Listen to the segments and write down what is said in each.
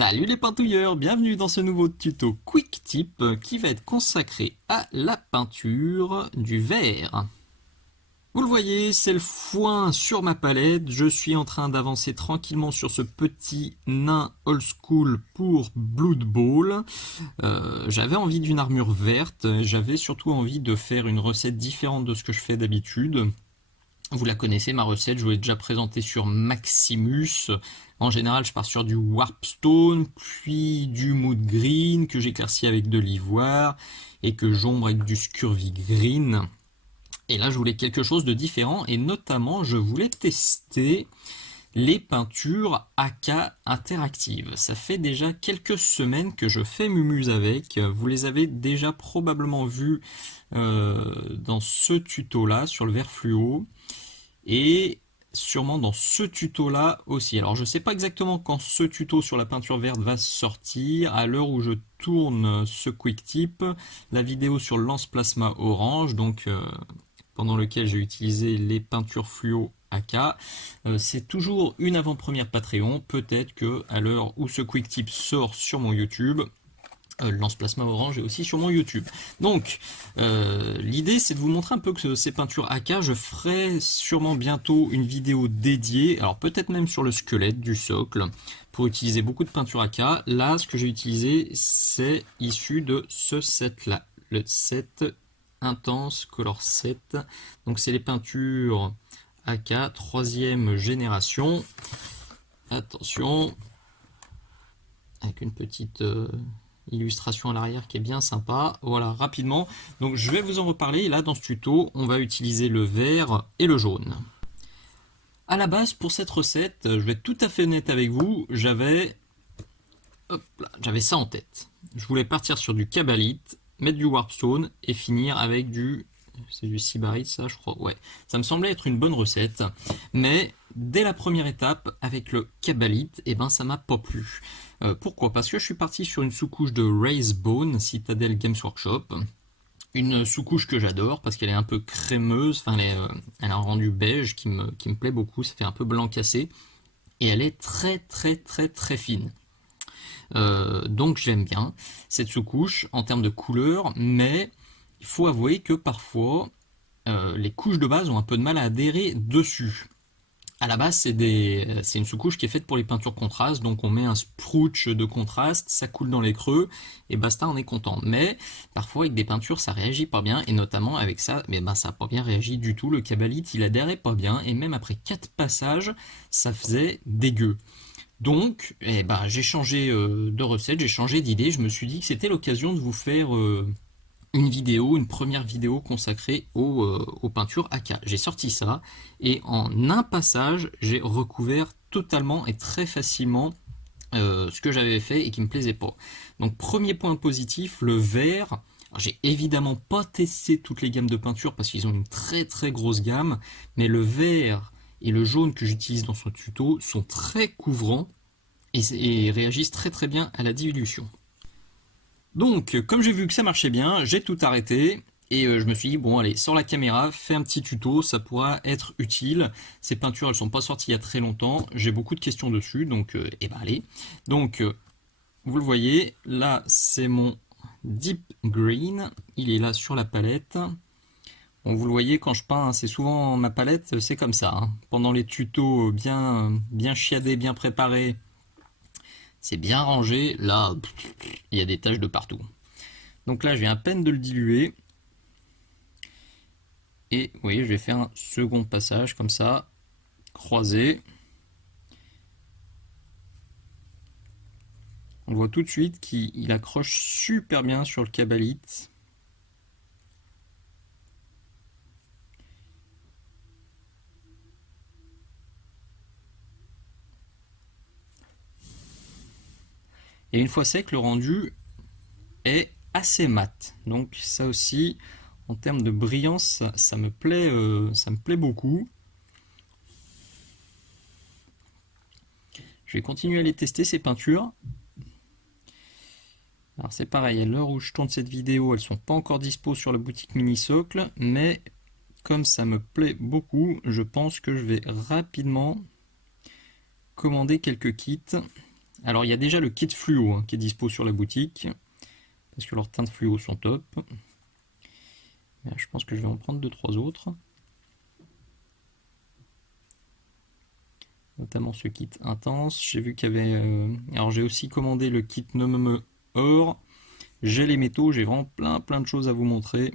Salut les peintouilleurs, bienvenue dans ce nouveau tuto Quick Tip qui va être consacré à la peinture du verre. Vous le voyez, c'est le foin sur ma palette, je suis en train d'avancer tranquillement sur ce petit nain old school pour Blood Bowl. J'avais envie d'une armure verte, j'avais surtout envie de faire une recette différente de ce que je fais d'habitude. Vous la connaissez, ma recette, je vous l'ai déjà présentée sur Maximus. En général, je pars sur du Warpstone, puis du Mood Green, que j'éclaircis avec de l'ivoire, et que j'ombre avec du Scurvy Green. Et là, je voulais quelque chose de différent, et notamment, je voulais tester les peintures AK interactives. Ça fait déjà quelques semaines que je fais mumuse avec. Vous les avez déjà probablement vues dans ce tuto-là, sur le verre fluo. Et sûrement dans ce tuto là aussi. Alors je sais pas exactement quand ce tuto sur la peinture verte va sortir. À l'heure où je tourne ce quick tip, la vidéo sur le lance plasma orange, donc pendant lequel j'ai utilisé les peintures fluo AK, c'est toujours une avant-première Patreon. Peut-être que à l'heure où ce quick tip sort sur mon YouTube, le lance plasma orange est aussi sur mon YouTube. Donc, l'idée c'est de vous montrer un peu que ces peintures AK, je ferai sûrement bientôt une vidéo dédiée, alors peut-être même sur le squelette du socle, pour utiliser beaucoup de peinture AK. Là, ce que j'ai utilisé, c'est issu de ce set-là, le set Intense Color Set. Donc c'est les peintures AK 3e génération. Attention, avec une petite illustration à l'arrière qui est bien sympa. Voilà, rapidement. Donc je vais vous en reparler. Là, dans ce tuto, on va utiliser le vert et le jaune. À la base, pour cette recette, je vais être tout à fait honnête avec vous, j'avais ça en tête. Je voulais partir sur du Cabalite, mettre du Warpstone et finir avec du... C'est du Sybarite, ça, je crois. Ouais, ça me semblait être une bonne recette. Mais dès la première étape, avec le Cabalite, eh ben, ça m'a pas plu. Pourquoi? Parce que je suis parti sur une sous-couche de Raise Bone, Citadel Games Workshop. Une sous-couche que j'adore parce qu'elle est un peu crémeuse, enfin elle a un rendu beige qui me plaît beaucoup, ça fait un peu blanc cassé. Et elle est très très très très fine. Donc j'aime bien cette sous-couche en termes de couleur, mais il faut avouer que parfois les couches de base ont un peu de mal à adhérer dessus. À la base, c'est une sous-couche qui est faite pour les peintures contraste, donc on met un sprouch de contraste, ça coule dans les creux, et basta, on est content. Mais parfois avec des peintures, ça réagit pas bien, et notamment avec ça, mais ben, ça n'a pas bien réagi du tout. Le Cabalite, il adhérait pas bien, et même après 4 passages, ça faisait dégueu. Donc, eh ben, j'ai changé de recette, j'ai changé d'idée, je me suis dit que c'était l'occasion de vous faire une première vidéo consacrée aux peintures AK. J'ai sorti ça et en un passage, j'ai recouvert totalement et très facilement ce que j'avais fait et qui me plaisait pas. Donc premier point positif, le vert. J'ai évidemment pas testé toutes les gammes de peinture parce qu'ils ont une très très grosse gamme, mais le vert et le jaune que j'utilise dans ce tuto sont très couvrants et réagissent très très bien à la dilution. Donc, comme j'ai vu que ça marchait bien, j'ai tout arrêté et je me suis dit, bon allez, sors la caméra, fais un petit tuto, ça pourra être utile. Ces peintures, elles sont pas sorties il y a très longtemps, j'ai beaucoup de questions dessus, donc eh ben allez. Donc, vous le voyez, là c'est mon Deep Green, il est là sur la palette. Bon, vous le voyez, quand je peins, hein, c'est souvent ma palette, c'est comme ça. Hein. Pendant les tutos bien chiadés, bien préparés, c'est bien rangé. Là, il y a des taches de partout. Donc là, je viens à peine de le diluer. Et vous voyez, je vais faire un second passage comme ça, croisé. On voit tout de suite qu'il accroche super bien sur le Cabalite. Et une fois sec, le rendu est assez mat. Donc ça aussi, en termes de brillance, ça me plaît beaucoup. Je vais continuer à les tester, ces peintures. Alors c'est pareil, à l'heure où je tourne cette vidéo, elles sont pas encore dispo sur la boutique Mini Socle, mais comme ça me plaît beaucoup, je pense que je vais rapidement commander quelques kits. Alors il y a déjà le kit fluo hein, qui est dispo sur la boutique, parce que leurs teintes fluo sont top. Je pense que je vais en prendre 2-3 autres. Notamment ce kit intense. J'ai vu qu'il y avait... Alors j'ai aussi commandé le kit Nomeme Or. J'ai les métaux, j'ai vraiment plein de choses à vous montrer.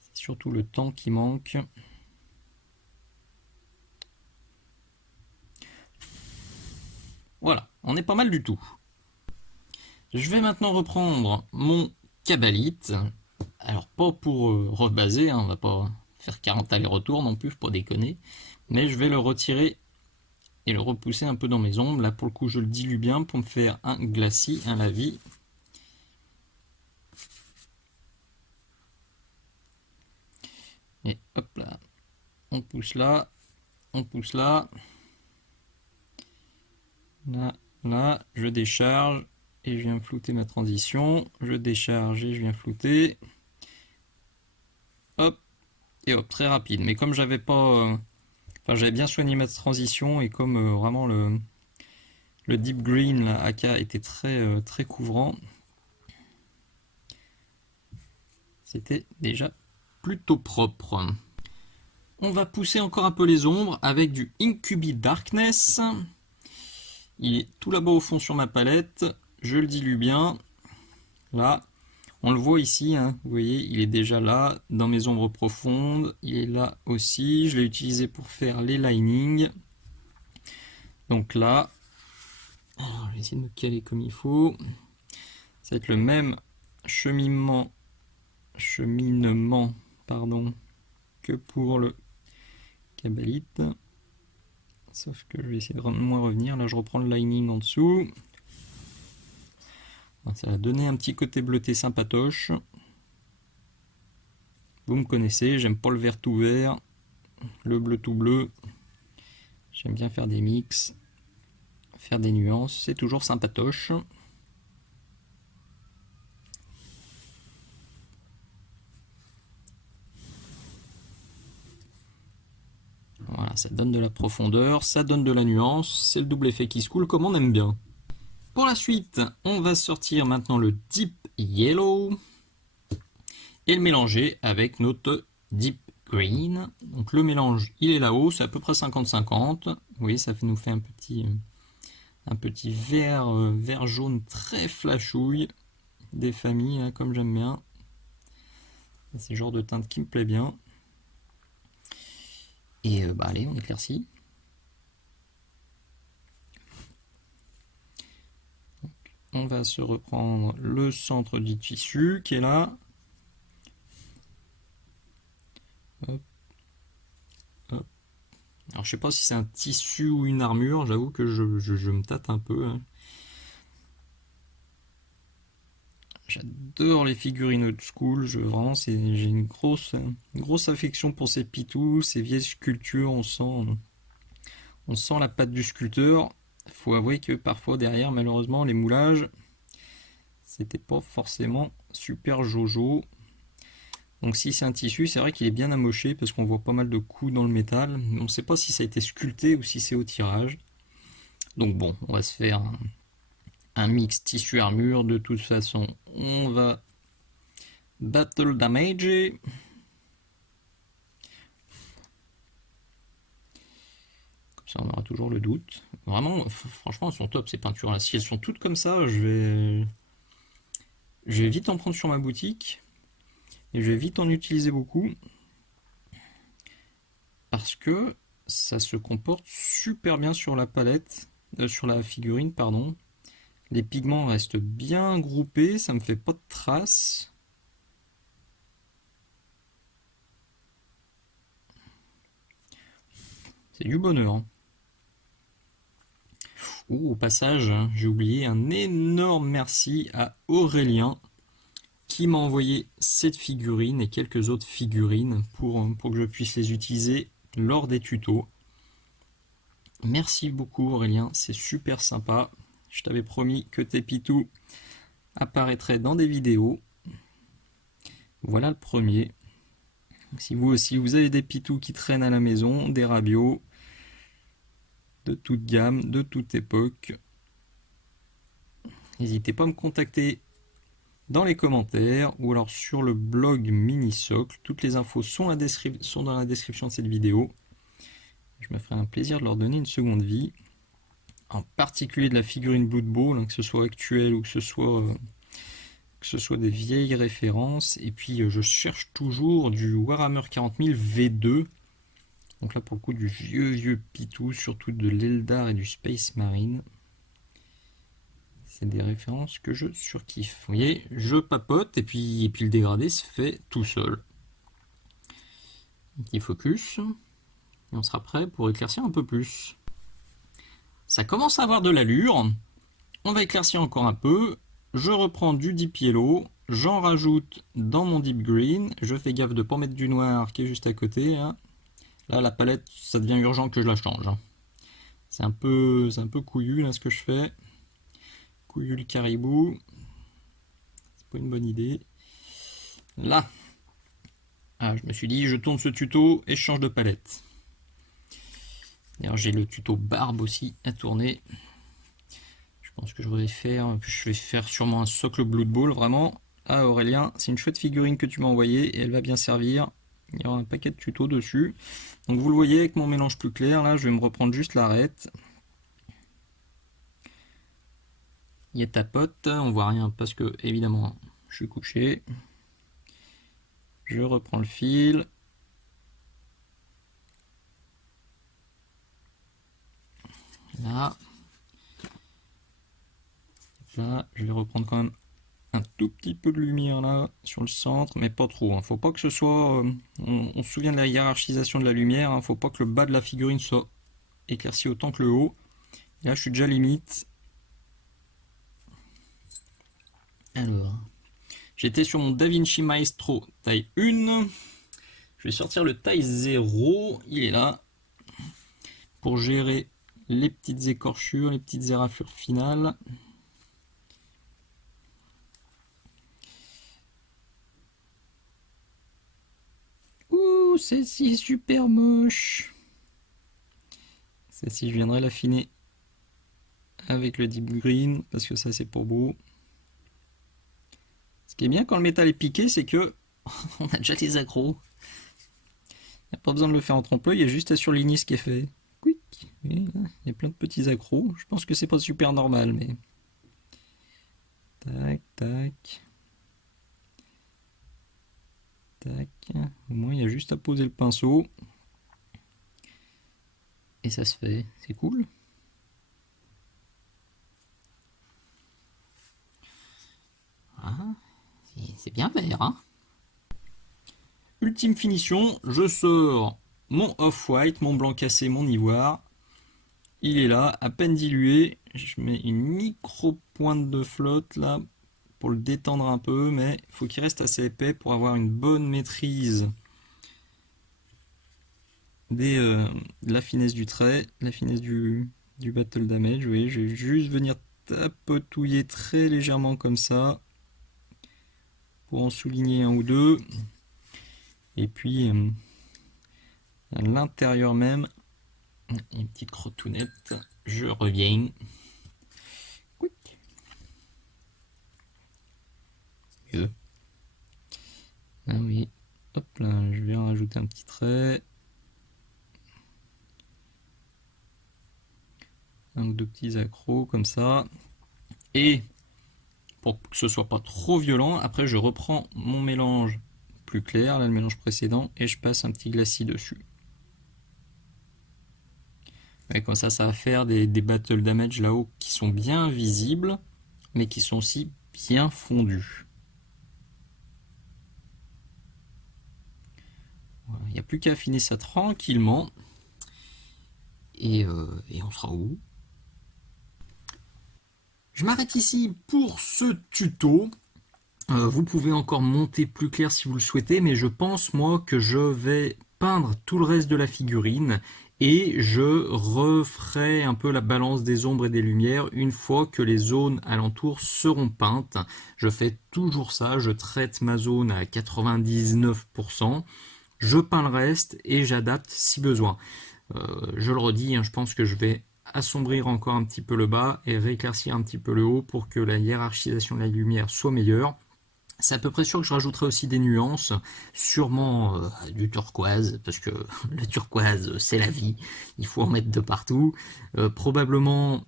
C'est surtout le temps qui manque. Voilà, on est pas mal du tout. Je vais maintenant reprendre mon Cabalite. Alors pas pour rebaser, hein, on va pas faire 40 allers-retours non plus, faut pas déconner. Mais je vais le retirer et le repousser un peu dans mes ombres. Là pour le coup je le dilue bien pour me faire un glacis, un lavis. Et hop là, on pousse là, on pousse là. Là, je décharge et je viens flouter ma transition. Je décharge et je viens flouter. Hop, et hop, très rapide. Mais comme j'avais pas... Enfin, j'avais bien soigné ma transition et comme vraiment le deep green, là, AK, était très couvrant, c'était déjà plutôt propre. On va pousser encore un peu les ombres avec du Incubi Darkness. Il est tout là-bas au fond sur ma palette. Je le dilue bien. Là, on le voit ici, hein, vous voyez, il est déjà là, dans mes ombres profondes. Il est là aussi. Je l'ai utilisé pour faire les linings. Donc là, alors, je vais essayer de me caler comme il faut. Ça va être le même cheminement pardon, que pour le Cabalite. Sauf que je vais essayer de moins revenir. Là, je reprends le lining en dessous. Ça va donner un petit côté bleuté sympatoche. Vous me connaissez, j'aime pas le vert tout vert, le bleu tout bleu. J'aime bien faire des mix, faire des nuances, c'est toujours sympatoche. Voilà, ça donne de la profondeur, ça donne de la nuance, c'est le double effet qui se coule comme on aime bien. Pour la suite, on va sortir maintenant le Deep Yellow et le mélanger avec notre Deep Green. Donc le mélange, il est là-haut, c'est à peu près 50-50. Vous voyez, ça nous fait un petit vert jaune très flashouille, des familles, hein, comme j'aime bien. C'est le genre de teinte qui me plaît bien. Et allez, on éclaircit. Donc, on va se reprendre le centre du tissu qui est là. Hop. Hop. Alors je sais pas si c'est un tissu ou une armure, j'avoue que je me tâte un peu. Hein. J'adore les figurines old school, vraiment j'ai une grosse affection pour ces pitous, ces vieilles sculptures, on sent la patte du sculpteur. Faut avouer que parfois derrière, malheureusement, les moulages, c'était pas forcément super jojo. Donc si c'est un tissu, c'est vrai qu'il est bien amoché parce qu'on voit pas mal de coups dans le métal. On ne sait pas si ça a été sculpté ou si c'est au tirage. Donc bon, on va se faire un mix tissu-armure. De toute façon, on va battle damage. Comme ça, on aura toujours le doute. Vraiment, franchement, elles sont top ces peintures-là. Si elles sont toutes comme ça, je vais vite en prendre sur ma boutique. Et je vais vite en utiliser beaucoup. Parce que ça se comporte super bien sur la palette. Sur la figurine, pardon. Les pigments restent bien groupés, ça me fait pas de traces. C'est du bonheur. Hein. Au passage, hein, j'ai oublié un énorme merci à Aurélien qui m'a envoyé cette figurine et quelques autres figurines pour que je puisse les utiliser lors des tutos. Merci beaucoup Aurélien, c'est super sympa. Je t'avais promis que tes pitous apparaîtraient dans des vidéos. Voilà le premier. Si vous aussi vous avez des pitous qui traînent à la maison, des rabios, de toute gamme, de toute époque. N'hésitez pas à me contacter dans les commentaires ou alors sur le blog Minisocle. Toutes les infos sont dans la description de cette vidéo. Je me ferai un plaisir de leur donner une seconde vie. En particulier de la figurine Blood Bowl, hein, que ce soit actuelle ou que ce soit des vieilles références. Et puis je cherche toujours du Warhammer 40 000 V2. Donc là pour le coup du vieux pitou, surtout de l'Eldar et du Space Marine. C'est des références que je surkiffe. Vous voyez, je papote et puis le dégradé se fait tout seul. Un petit focus. Et on sera prêt pour éclaircir un peu plus. Ça commence à avoir de l'allure. On va éclaircir encore un peu. Je reprends du Deep Yellow. J'en rajoute dans mon Deep Green. Je fais gaffe de ne pas mettre du noir qui est juste à côté. Hein. Là, la palette, ça devient urgent que je la change. Hein. C'est un peu couillu là ce que je fais. Couillu le caribou. C'est pas une bonne idée. Là. Ah, je me suis dit, je tourne ce tuto et je change de palette. D'ailleurs, j'ai le tuto barbe aussi à tourner. Je pense que je vais faire sûrement un socle Blood Bowl, vraiment. Ah Aurélien, c'est une chouette figurine que tu m'as envoyée et elle va bien servir. Il y aura un paquet de tutos dessus. Donc vous le voyez avec mon mélange plus clair, là je vais me reprendre juste l'arête. Il y a tapote, on voit rien parce que évidemment je suis couché. Je reprends le fil. Là. Là, je vais reprendre quand même un tout petit peu de lumière là sur le centre, mais pas trop. Faut pas que ce soit. On se souvient de la hiérarchisation de la lumière. Faut pas que le bas de la figurine soit éclairci autant que le haut. Et là, je suis déjà limite. Alors, j'étais sur mon DaVinci Maestro taille 1. Je vais sortir le taille 0. Il est là pour gérer les petites écorchures, les petites éraflures finales. Ouh, celle-ci est super moche. Celle-ci, je viendrai l'affiner avec le Deep Green, parce que ça, c'est pour beau. Ce qui est bien quand le métal est piqué, c'est que on a déjà les accros. Il n'y a pas besoin de le faire en trompe-l'œil, il y a juste à surligner ce qui est fait. Quick. Il y a plein de petits accros. Je pense que c'est pas super normal, mais... Tac, tac. Tac. Au moins, il y a juste à poser le pinceau. Et ça se fait. C'est cool. Ah, c'est bien vert, hein. Ultime finition, je sors mon off-white, mon blanc cassé, mon ivoire. Il est là, à peine dilué. Je mets une micro pointe de flotte là pour le détendre un peu, mais il faut qu'il reste assez épais pour avoir une bonne maîtrise de la finesse du trait, la finesse du battle damage. Vous voyez, je vais juste venir tapotouiller très légèrement comme ça pour en souligner un ou deux. Et puis à l'intérieur même, une petite crotounette, je reviens. Quick. Mieux. Ah oui, hop là, je vais en rajouter un petit trait. Un ou deux petits accros comme ça. Et pour que ce soit pas trop violent, après je reprends mon mélange plus clair, là le mélange précédent, et je passe un petit glacis dessus. Et comme ça va faire des battle damage là-haut qui sont bien visibles, mais qui sont aussi bien fondus. Voilà, il n'y a plus qu'à affiner ça tranquillement. Et on sera où? Je m'arrête ici pour ce tuto. Vous pouvez encore monter plus clair si vous le souhaitez, mais je pense moi que je vais peindre tout le reste de la figurine et je referai un peu la balance des ombres et des lumières une fois que les zones alentours seront peintes. Je fais toujours ça, je traite ma zone à 99%, je peins le reste et j'adapte si besoin. Je le redis, hein, je pense que je vais assombrir encore un petit peu le bas et rééclaircir un petit peu le haut pour que la hiérarchisation de la lumière soit meilleure. C'est à peu près sûr que je rajouterai aussi des nuances, sûrement du turquoise, parce que le turquoise c'est la vie, il faut en mettre de partout. Probablement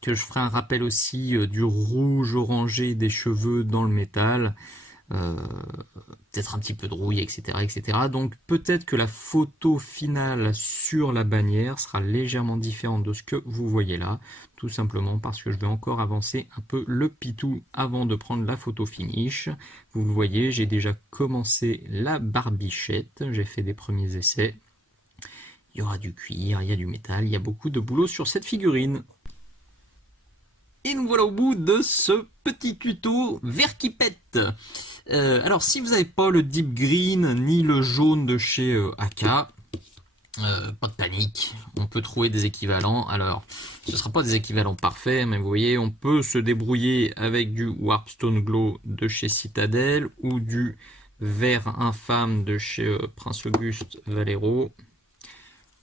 que je ferai un rappel aussi du rouge orangé des cheveux dans le métal, peut-être un petit peu de rouille, etc., etc. Donc peut-être que la photo finale sur la bannière sera légèrement différente de ce que vous voyez là, tout simplement parce que je vais encore avancer un peu le pitou avant de prendre la photo finish. Vous le voyez, j'ai déjà commencé la barbichette, j'ai fait des premiers essais. Il y aura du cuir, il y a du métal, il y a beaucoup de boulot sur cette figurine. Et nous voilà au bout de ce petit tuto vert qui pète. Alors si vous n'avez pas le deep green ni le jaune de chez AK, pas de panique, on peut trouver des équivalents. Alors ce ne sera pas des équivalents parfaits, mais vous voyez, on peut se débrouiller avec du Warpstone Glow de chez Citadel ou du vert infâme de chez Prince Auguste Valero.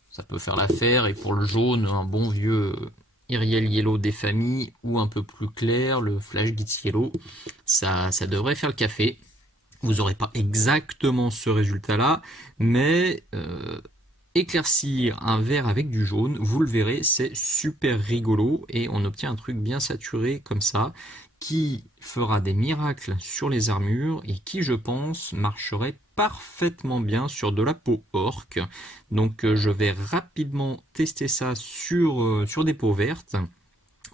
Ça peut faire l'affaire. Et pour le jaune, un bon vieux Iriel Yellow des familles ou un peu plus clair, le Flash Gitz Yellow, ça devrait faire le café. Vous n'aurez pas exactement ce résultat-là, mais éclaircir un vert avec du jaune, vous le verrez, c'est super rigolo et on obtient un truc bien saturé comme ça, qui fera des miracles sur les armures et qui, je pense, marcherait parfaitement bien sur de la peau orque. Donc je vais rapidement tester ça sur des peaux vertes,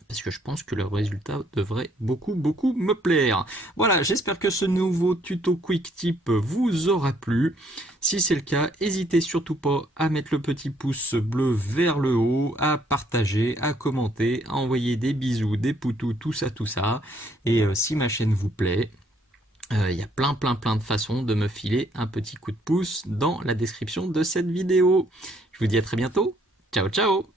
parce que je pense que le résultat devrait beaucoup me plaire. Voilà, j'espère que ce nouveau tuto Quick Tip vous aura plu. Si c'est le cas, n'hésitez surtout pas à mettre le petit pouce bleu vers le haut, à partager, à commenter, à envoyer des bisous, des poutous, tout ça. Et si ma chaîne vous plaît, il y a plein de façons de me filer un petit coup de pouce dans la description de cette vidéo. Je vous dis à très bientôt. Ciao.